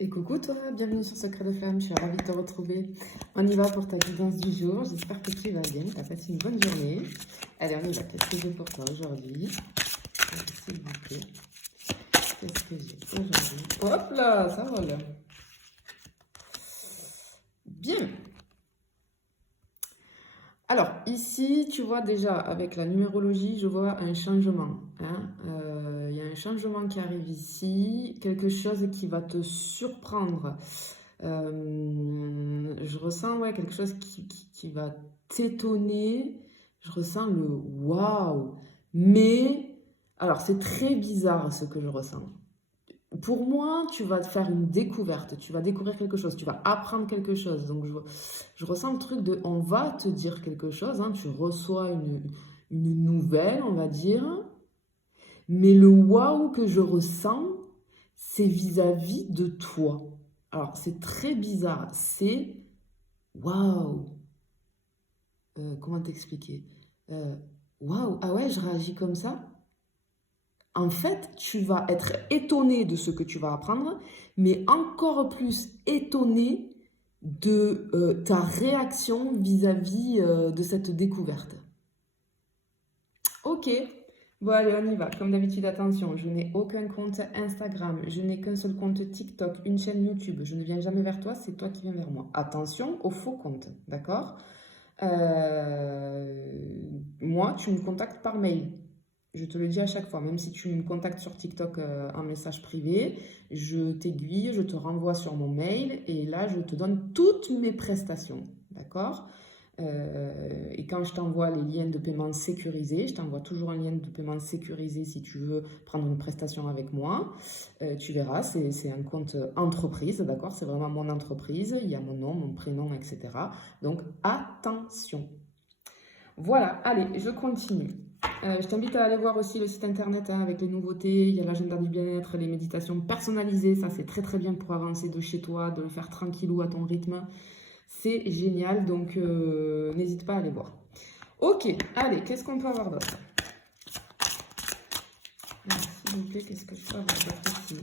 Et coucou toi, bienvenue sur Secret de Flamme, je suis ravie de te retrouver. On y va pour ta guidance du jour, j'espère que tu vas bien, que tu as passé une bonne journée. Allez, on y va, qu'est-ce que j'ai pour toi aujourd'hui? S'il vous plaît, qu'est-ce que j'ai aujourd'hui? Hop là, ça vole. Bien. Alors, ici, tu vois déjà, avec la numérologie, je vois un changement. Il y a un changement qui arrive ici, quelque chose qui va te surprendre. Je ressens ouais, quelque chose qui va t'étonner. Je ressens le waouh. Mais, alors, c'est très bizarre ce que je ressens. Pour moi, tu vas te faire une découverte, tu vas découvrir quelque chose, tu vas apprendre quelque chose. Donc, je ressens le truc de on va te dire quelque chose, hein, tu reçois une nouvelle, on va dire, mais le waouh que je ressens, c'est vis-à-vis de toi. Alors, c'est très bizarre, c'est waouh. Comment t'expliquer? Euh, Waouh, ah ouais, je réagis comme ça? En fait, tu vas être étonné de ce que tu vas apprendre, mais encore plus étonné de ta réaction vis-à-vis de cette découverte. Ok, bon allez, on y va. Comme d'habitude, attention, je n'ai aucun compte Instagram, je n'ai qu'un seul compte TikTok, une chaîne YouTube. Je ne viens jamais vers toi, c'est toi qui viens vers moi. Attention aux faux comptes, d'accord? Moi, tu me contactes par mail. Je te le dis à chaque fois, même si tu me contactes sur TikTok en message privé, je t'aiguille, je te renvoie sur mon mail et là, je te donne toutes mes prestations. D'accord? Et quand je t'envoie les liens de paiement sécurisés, je t'envoie toujours un lien de paiement sécurisé si tu veux prendre une prestation avec moi. Tu verras, c'est un compte entreprise, d'accord? C'est vraiment mon entreprise, il y a mon nom, mon prénom, etc. Donc attention. Voilà, allez, je continue. Je t'invite à aller voir aussi le site internet hein, avec les nouveautés. Il y a l'agenda du bien-être, les méditations personnalisées. Ça, c'est très très bien pour avancer de chez toi, de le faire tranquillou à ton rythme. C'est génial, donc n'hésite pas à aller voir. Ok, allez, qu'est-ce qu'on peut avoir d'autre? S'il vous plaît, qu'est-ce que je peux avoir d'autre ici?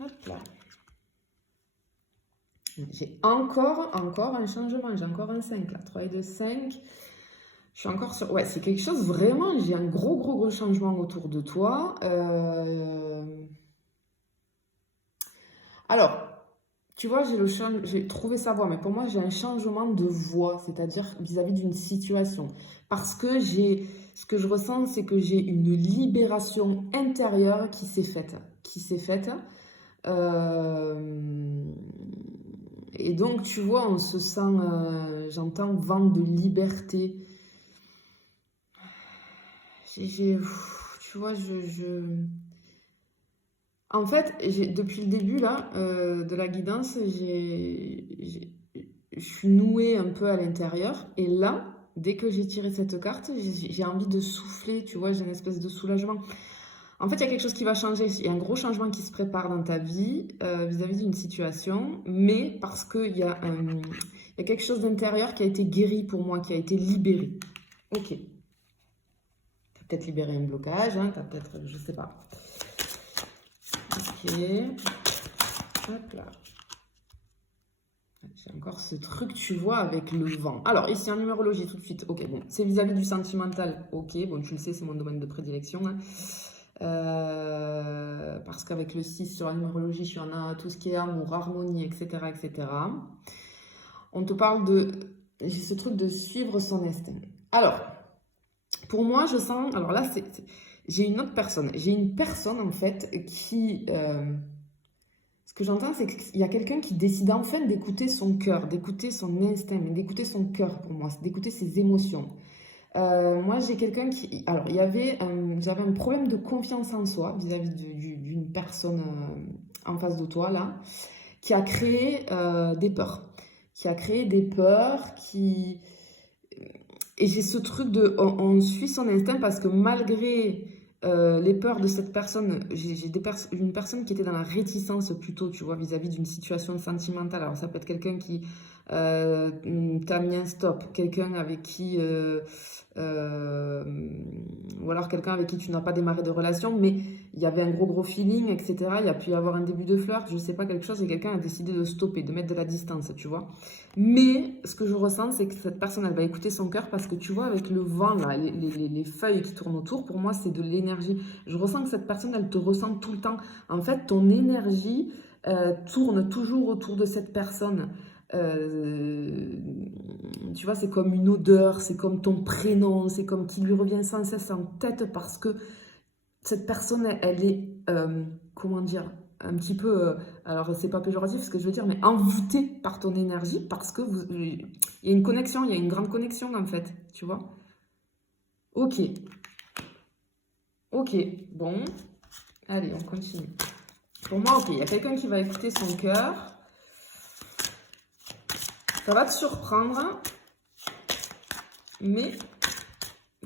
Hop là. J'ai encore un changement. J'ai encore un 5 là. 3 et 2, 5. Je suis encore sur... Ouais, c'est quelque chose vraiment... J'ai un gros changement autour de toi. Alors, tu vois, j'ai trouvé sa voix, mais pour moi, j'ai un changement de voix, c'est-à-dire vis-à-vis d'une situation. Parce que ce que je ressens, c'est que j'ai une libération intérieure qui s'est faite. Euh, Et donc, tu vois, on se sent, j'entends vent de liberté. Tu vois, En fait, depuis le début là, de la guidance, je suis nouée un peu à l'intérieur. Et là, dès que j'ai tiré cette carte, j'ai envie de souffler, tu vois, j'ai une espèce de soulagement. En fait, il y a quelque chose qui va changer. Il y a un gros changement qui se prépare dans ta vie vis-à-vis d'une situation, mais parce qu'il y a quelque chose d'intérieur qui a été guéri pour moi, qui a été libéré. Ok. Tu as peut-être libéré un blocage, hein, tu as peut-être, je sais pas. Ok. Hop là. J'ai encore ce truc, tu vois, avec le vent. Alors, ici, en numérologie, tout de suite. Ok, bon, c'est vis-à-vis du sentimental. Ok, bon, tu le sais, c'est mon domaine de prédilection. Hein. Parce qu'avec le 6 sur la numérologie, je suis en tout ce qui est amour, harmonie, etc., etc. On te parle de... J'ai ce truc de suivre son instinct. Alors, pour moi, je sens... Alors là, j'ai une autre personne. J'ai une personne, en fait, qui... Ce que j'entends, c'est qu'il y a quelqu'un qui décide enfin d'écouter son cœur, d'écouter son instinct, mais d'écouter son cœur pour moi, d'écouter ses émotions. Moi, j'ai quelqu'un qui... Alors, j'avais un problème de confiance en soi vis-à-vis d'une personne en face de toi, là, qui a créé des peurs. Qui a créé des peurs, qui... Et j'ai ce truc de... On suit son instinct parce que malgré les peurs de cette personne, j'ai une personne qui était dans la réticence plutôt, tu vois, vis-à-vis d'une situation sentimentale. Alors, ça peut être quelqu'un qui t'as mis un stop, quelqu'un avec qui, euh, ou alors quelqu'un avec qui tu n'as pas démarré de relation, mais il y avait un gros feeling, etc. Il y a pu y avoir un début de flirt, je sais pas, quelque chose, et quelqu'un a décidé de stopper, de mettre de la distance, tu vois. Mais ce que je ressens, c'est que cette personne, elle va écouter son cœur parce que tu vois, avec le vent, là, les feuilles qui tournent autour, pour moi, c'est de l'énergie. Je ressens que cette personne, elle te ressent tout le temps. En fait, ton énergie tourne toujours autour de cette personne. Euh, Tu vois, c'est comme une odeur, c'est comme ton prénom, c'est comme qui lui revient sans cesse en tête parce que cette personne, elle est, comment dire, un petit peu, alors c'est pas péjoratif ce que je veux dire, mais envoûtée par ton énergie parce que il y a une connexion, il y a une grande connexion en fait, tu vois. Ok, ok, bon, allez, on continue. Pour moi, ok, il y a quelqu'un qui va écouter son cœur. Ça va te surprendre, mais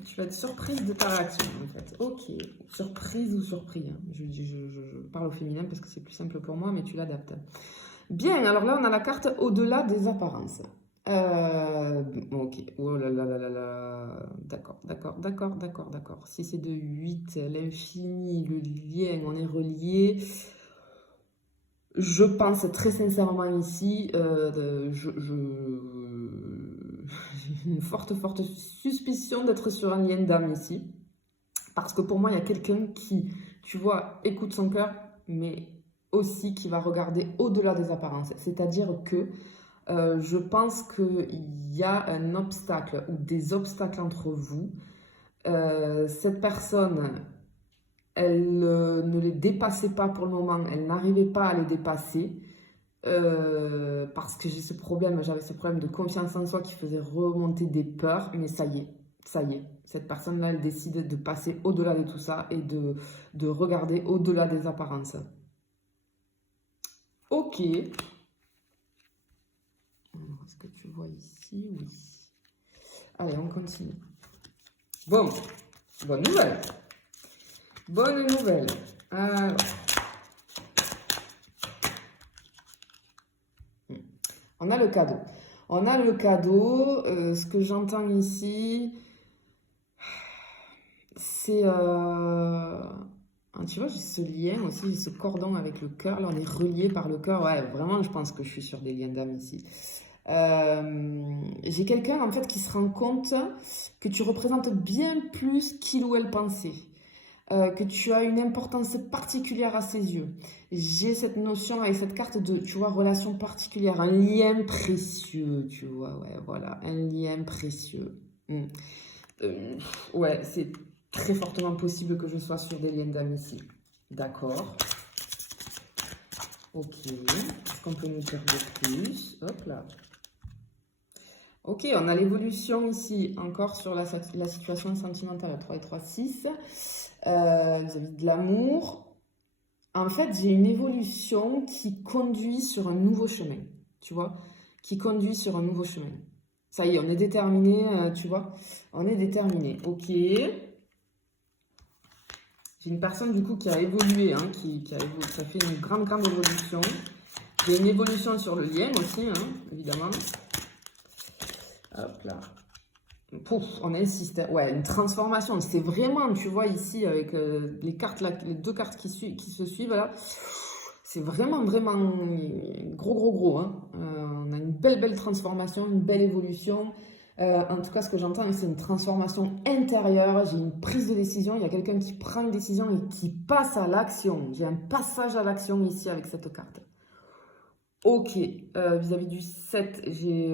tu vas être surprise de ta réaction, en fait. Ok, surprise ou surpris, hein. Je parle au féminin parce que c'est plus simple pour moi, mais tu l'adaptes. Bien, alors là, on a la carte au-delà des apparences. Ok, oh là là là là là. D'accord, d'accord, d'accord, d'accord, d'accord. Si c'est de 8, l'infini, le lien, on est relié. Je pense très sincèrement ici, j'ai une forte suspicion d'être sur un lien d'âme ici. Parce que pour moi, il y a quelqu'un qui, tu vois, écoute son cœur, mais aussi qui va regarder au-delà des apparences. C'est-à-dire que je pense qu'il y a un obstacle ou des obstacles entre vous. Cette personne, elle ne les dépassait pas pour le moment, elle n'arrivait pas à les dépasser. Parce que j'avais ce problème de confiance en soi qui faisait remonter des peurs, mais ça y est, cette personne-là, elle décide de passer au-delà de tout ça et de regarder au-delà des apparences. Ok. Alors, est-ce que tu vois ici? Oui. Allez, on continue. Bon, bonne nouvelle. Bonne nouvelle. Alors, on a le cadeau. On a le cadeau. Ce que j'entends ici, c'est... tu vois, j'ai ce lien aussi, j'ai ce cordon avec le cœur. Là, on est relié par le cœur. Ouais, vraiment, je pense que je suis sur des liens d'âme ici. J'ai quelqu'un, en fait, qui se rend compte que tu représentes bien plus qu'il ou elle pensait. Que tu as une importance particulière à ses yeux. J'ai cette notion avec cette carte de, tu vois, relation particulière, un lien précieux, tu vois, ouais, voilà, un lien précieux. Mm. Euh, ouais, c'est très fortement possible que je sois sur des liens d'âme ici. D'accord. Ok. Est-ce qu'on peut nous dire de plus? Hop là. Ok, on a l'évolution ici, encore sur la situation sentimentale, 3 et 3, 6. Vis-à-vis de l'amour. En fait, j'ai une évolution qui conduit sur un nouveau chemin, tu vois, qui conduit sur un nouveau chemin. Ça y est, on est déterminé, tu vois, on est déterminé. Ok. J'ai une personne du coup qui a évolué, hein, qui a évolué, ça fait une grande évolution. J'ai une évolution sur le lien aussi, hein, évidemment. Hop là. Pouf, on insiste. Ouais, une transformation. C'est vraiment, tu vois, ici, avec les cartes, là, les deux cartes qui se suivent, là. C'est vraiment gros. Hein. On a une belle transformation, une belle évolution. En tout cas, ce que j'entends, c'est une transformation intérieure. J'ai une prise de décision. Il y a quelqu'un qui prend une décision et qui passe à l'action. J'ai un passage à l'action ici avec cette carte. Ok, vis-à-vis du 7,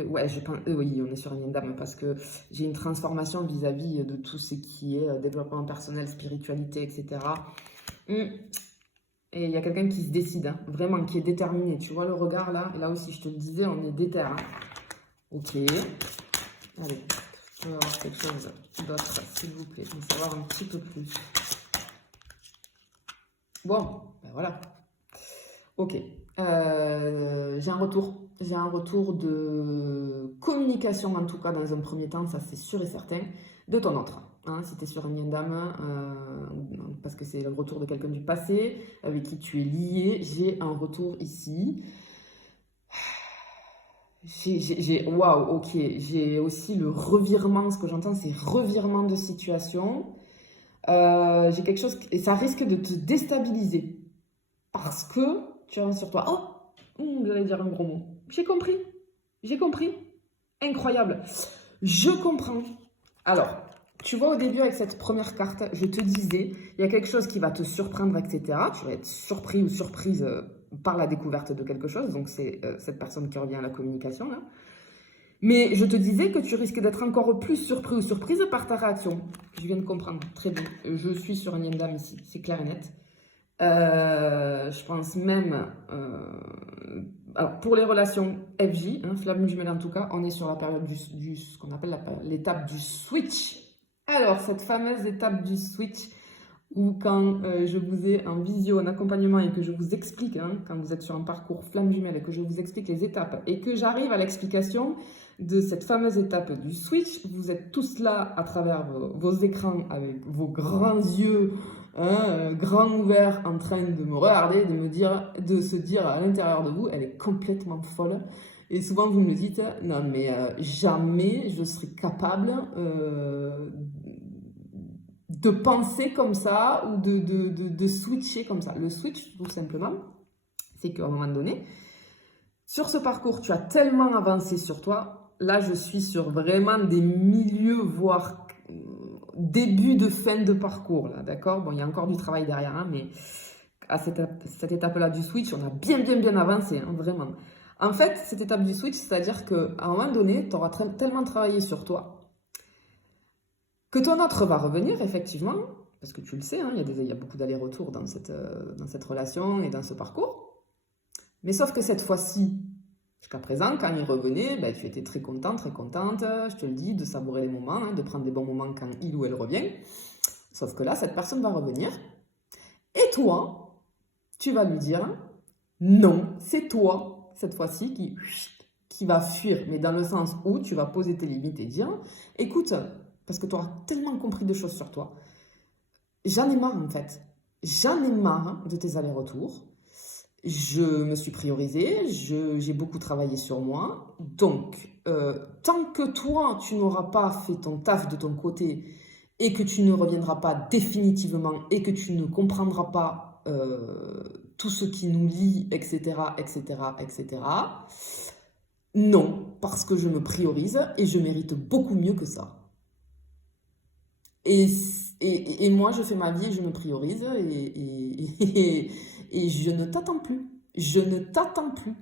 ouais, oui, on est sur un lien d'âme parce que j'ai une transformation vis-à-vis de tout ce qui est développement personnel, spiritualité, etc. Et il y a quelqu'un qui se décide, hein, vraiment, qui est déterminé. Tu vois le regard là? Et là aussi, je te le disais, on est déter. Hein. Ok. Allez, je vais avoir quelque chose d'autre, s'il vous plaît. Je veux savoir un petit peu plus. Bon, ben voilà. Ok. J'ai un retour. J'ai un retour de communication, en tout cas, dans un premier temps, ça c'est sûr et certain, de ton autre. Hein, si tu es sur un lien d'âme, parce que c'est le retour de quelqu'un du passé, avec qui tu es lié, j'ai un retour ici. Waouh, ok. J'ai aussi le revirement, ce que j'entends, c'est revirement de situation. J'ai quelque chose, et ça risque de te déstabiliser parce que tu as sur toi. Oh, j'allais dire un gros mot. J'ai compris. Incroyable. Je comprends. Alors, tu vois, au début, avec cette première carte, je te disais, il y a quelque chose qui va te surprendre, etc. Tu vas être surpris ou surprise par la découverte de quelque chose. Donc, c'est cette personne qui revient à la communication, là. Mais je te disais que tu risques d'être encore plus surpris ou surprise par ta réaction. Je viens de comprendre. Très bien. Je suis sur un Yendam ici. C'est clair et net. Je pense même... alors, pour les relations FJ, hein, flamme jumelle en tout cas, on est sur la période ce qu'on appelle l'étape du switch. Alors, cette fameuse étape du switch, où quand je vous ai en visio, en accompagnement et que je vous explique, hein, quand vous êtes sur un parcours flamme jumelle et que je vous explique les étapes et que j'arrive à l'explication de cette fameuse étape du switch, vous êtes tous là à travers vos écrans avec vos grands yeux grands ouverts en train de me regarder, de se dire à l'intérieur de vous, elle est complètement folle. Et souvent vous me dites, non mais jamais je serai capable de penser comme ça ou de switcher comme ça. Le switch, tout simplement, c'est qu'à un moment donné, sur ce parcours, tu as tellement avancé sur toi. Là, je suis sur vraiment des milieux, voire début de fin de parcours, là, d'accord? Bon, il y a encore du travail derrière, hein, mais à cette étape-là du switch, on a bien avancé, hein, vraiment. En fait, cette étape du switch, c'est-à-dire qu'à un moment donné, tu auras tellement travaillé sur toi que ton autre va revenir, effectivement, parce que tu le sais, hein, il y a beaucoup d'allers-retours dans cette relation et dans ce parcours. Mais sauf que cette fois-ci, jusqu'à présent, quand il revenait, ben, tu étais très contente, je te le dis, de savourer les moments, hein, de prendre des bons moments quand il ou elle revient. Sauf que là, cette personne va revenir. Et toi, tu vas lui dire, non, c'est toi, cette fois-ci, qui va fuir. Mais dans le sens où tu vas poser tes limites et dire, écoute, parce que tu auras tellement compris de choses sur toi, j'en ai marre en fait. J'en ai marre de tes allers-retours. Je me suis priorisée, j'ai beaucoup travaillé sur moi. Donc, tant que toi, tu n'auras pas fait ton taf de ton côté et que tu ne reviendras pas définitivement et que tu ne comprendras pas tout ce qui nous lie, etc., non, parce que je me priorise et je mérite beaucoup mieux que ça. Et moi, je fais ma vie et je me priorise et je ne t'attends plus. Je ne t'attends plus.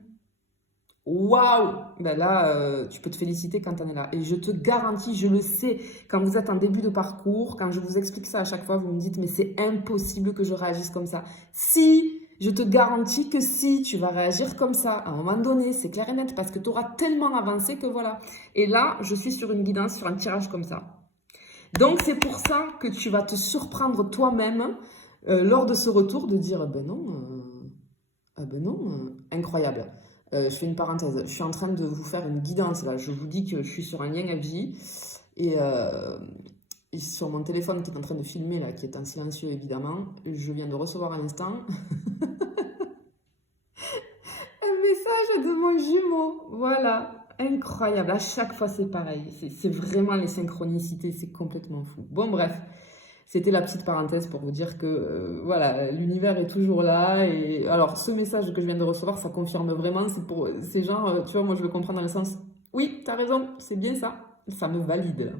Waouh! Ben là, tu peux te féliciter quand tu en es là. Et je te garantis, je le sais, quand vous êtes en début de parcours, quand je vous explique ça à chaque fois, vous me dites, mais c'est impossible que je réagisse comme ça. Si, je te garantis que si, tu vas réagir comme ça, à un moment donné, c'est clair et net, parce que tu auras tellement avancé que voilà. Et là, je suis sur une guidance, sur un tirage comme ça. Donc, c'est pour ça que tu vas te surprendre toi-même lors de ce retour de dire, ben non, incroyable. Je fais une parenthèse, je suis en train de vous faire une guidance là. Je vous dis que je suis sur un lien FJ et sur mon téléphone qui est en train de filmer là, qui est en silencieux évidemment, je viens de recevoir à l'instant un message de mon jumeau. Voilà. Incroyable, à chaque fois c'est pareil, c'est vraiment les synchronicités, c'est complètement fou. Bon bref, c'était la petite parenthèse pour vous dire que voilà, l'univers est toujours là. Et alors ce message que je viens de recevoir, ça confirme vraiment, c'est genre, tu vois, moi je le comprends dans le sens, oui, t'as raison, c'est bien ça me valide là.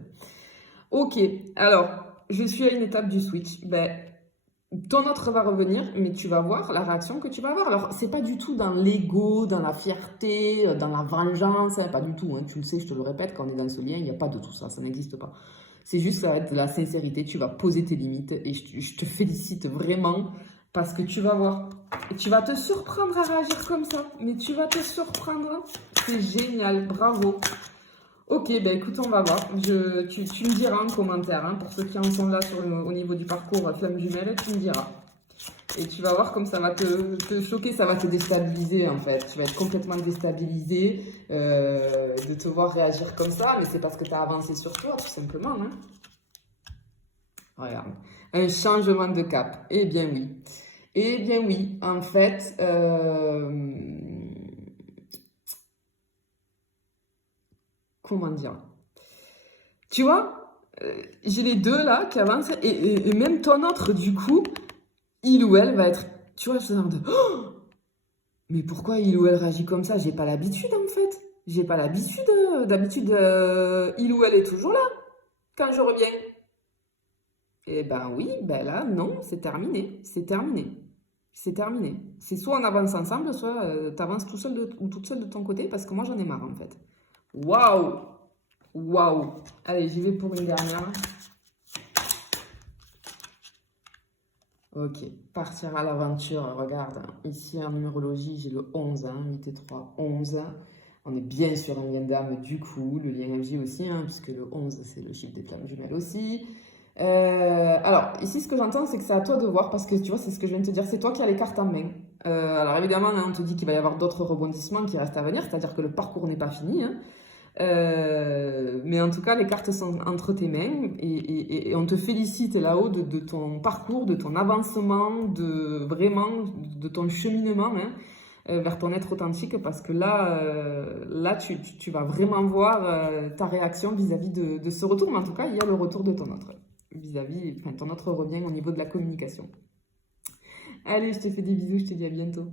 Ok, alors, je suis à une étape du switch, ben ton autre va revenir, mais tu vas voir la réaction que tu vas avoir. Alors, c'est pas du tout dans l'ego, dans la fierté, dans la vengeance, hein, pas du tout. Hein, tu le sais, je te le répète, quand on est dans ce lien, il n'y a pas de tout ça, ça n'existe pas. C'est juste, ça va être de la sincérité, tu vas poser tes limites et je te félicite vraiment parce que tu vas voir. Et tu vas te surprendre à réagir comme ça, mais tu vas te surprendre. C'est génial, bravo. Ok, ben écoute, on va voir. Tu me diras en commentaire, hein, pour ceux qui en sont là au niveau du parcours flamme jumelle, tu me diras. Et tu vas voir comme ça va te choquer, ça va te déstabiliser en fait. Tu vas être complètement déstabilisé de te voir réagir comme ça, mais c'est parce que tu as avancé sur toi, tout simplement. Hein. Regarde, un changement de cap. Eh bien oui, en fait... comment dire? Tu vois, j'ai les deux là qui avancent et même ton autre, du coup, il ou elle va être, tu vois, ce genre de oh, mais pourquoi il ou elle réagit comme ça? J'ai pas l'habitude en fait. J'ai pas l'habitude. D'habitude, il ou elle est toujours là quand je reviens. Eh ben oui, ben là, non, c'est terminé. C'est terminé. C'est terminé. C'est soit on avance ensemble, soit tu avances tout seul ou toute seule de ton côté parce que moi j'en ai marre en fait. Waouh! Waouh! Allez, j'y vais pour une dernière. Ok, partir à l'aventure. Regarde, ici en numérologie, j'ai le 11, hein, 8 et 3, 11. On est bien sur un lien d'âme du coup, le lien FJ aussi, hein, puisque le 11, c'est le chiffre des flammes jumelles aussi. Alors, ici, ce que j'entends, c'est que c'est à toi de voir, parce que tu vois, c'est ce que je viens de te dire, c'est toi qui as les cartes en main. Alors évidemment, hein, on te dit qu'il va y avoir d'autres rebondissements qui restent à venir, c'est-à-dire que le parcours n'est pas fini, hein. Mais en tout cas, les cartes sont entre tes mains et on te félicite là-haut de ton parcours, de ton avancement, de vraiment de ton cheminement, hein, vers ton être authentique parce que là tu vas vraiment voir ta réaction vis-à-vis de ce retour. Mais en tout cas, il y a le retour de ton autre vis-à-vis, enfin ton autre revient au niveau de la communication. Allez, je te fais des bisous, je te dis à bientôt.